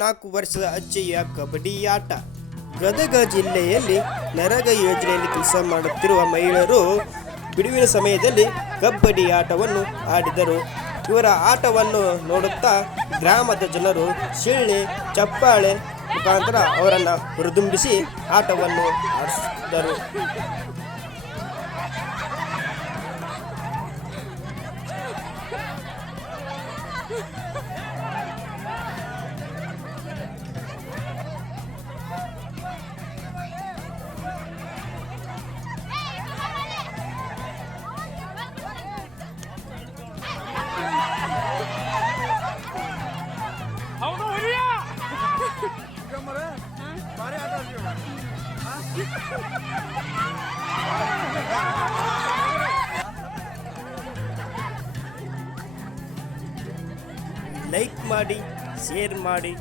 4 ವರ್ಷದ ಅಜ್ಜಿಯ ಕಬಡ್ಡಿ ಆಟ. ಗದಗ ಜಿಲ್ಲೆಯಲ್ಲಿ ನರೇಗಾ ಯೋಜನೆಯಲ್ಲಿ ಕೆಲಸ ಮಾಡುತ್ತಿರುವ ಮಹಿಳೆಯರು ಬಿಡುವಿನ ಸಮಯದಲ್ಲಿ ಕಬಡ್ಡಿ ಆಟವನ್ನು ಆಡಿದರು. ಇವರ ಆಟವನ್ನು ನೋಡುತ್ತಾ ಗ್ರಾಮದ ಜನರು ಶಿಳ್ಳೆ ಚಪ್ಪಾಳೆ ಮುಖಾಂತರ ಅವರನ್ನು ಹುರಿದುಂಬಿಸಿ ಆಟವನ್ನು ಆಡಿಸಿದರು. ಲೈಕ್ ಮಾಡಿ, ಶೇರ್ ಮಾಡಿ.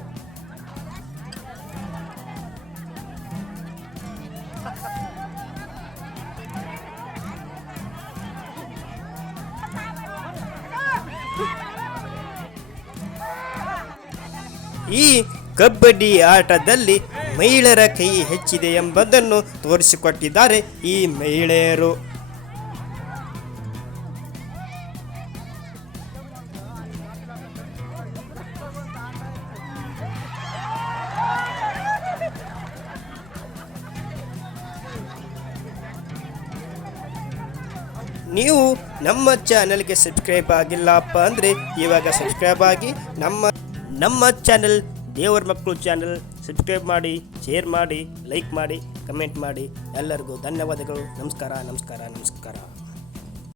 ಈ ಕಬಡ್ಡಿ ಆಟದಲ್ಲಿ ಮಹಿಳೆಯರ ಕೈ ಹೆಚ್ಚಿದೆ ಎಂಬುದನ್ನು ತೋರಿಸಿಕೊಟ್ಟಿದ್ದಾರೆ ಈ ಮಹಿಳೆಯರು. ನೀವು ನಮ್ಮ ಚಾನೆಲ್ಗೆ ಸಬ್ಸ್ಕ್ರೈಬ್ ಆಗಿಲ್ಲಪ್ಪ ಅಂದರೆ ಇವಾಗ ಸಬ್ಸ್ಕ್ರೈಬ್ ಆಗಿ ನಮ್ಮ ಚಾನೆಲ್ ದೇವರ ಮಕ್ಕಳು ಚಾನೆಲ್ ಸಬ್ಸ್ಕ್ರೈಬ್ ಮಾಡಿ, ಶೇರ್ ಮಾಡಿ, ಲೈಕ್ ಮಾಡಿ, ಕಮೆಂಟ್ ಮಾಡಿ. ಎಲ್ಲರಿಗೂ ಧನ್ಯವಾದಗಳು. ನಮಸ್ಕಾರ.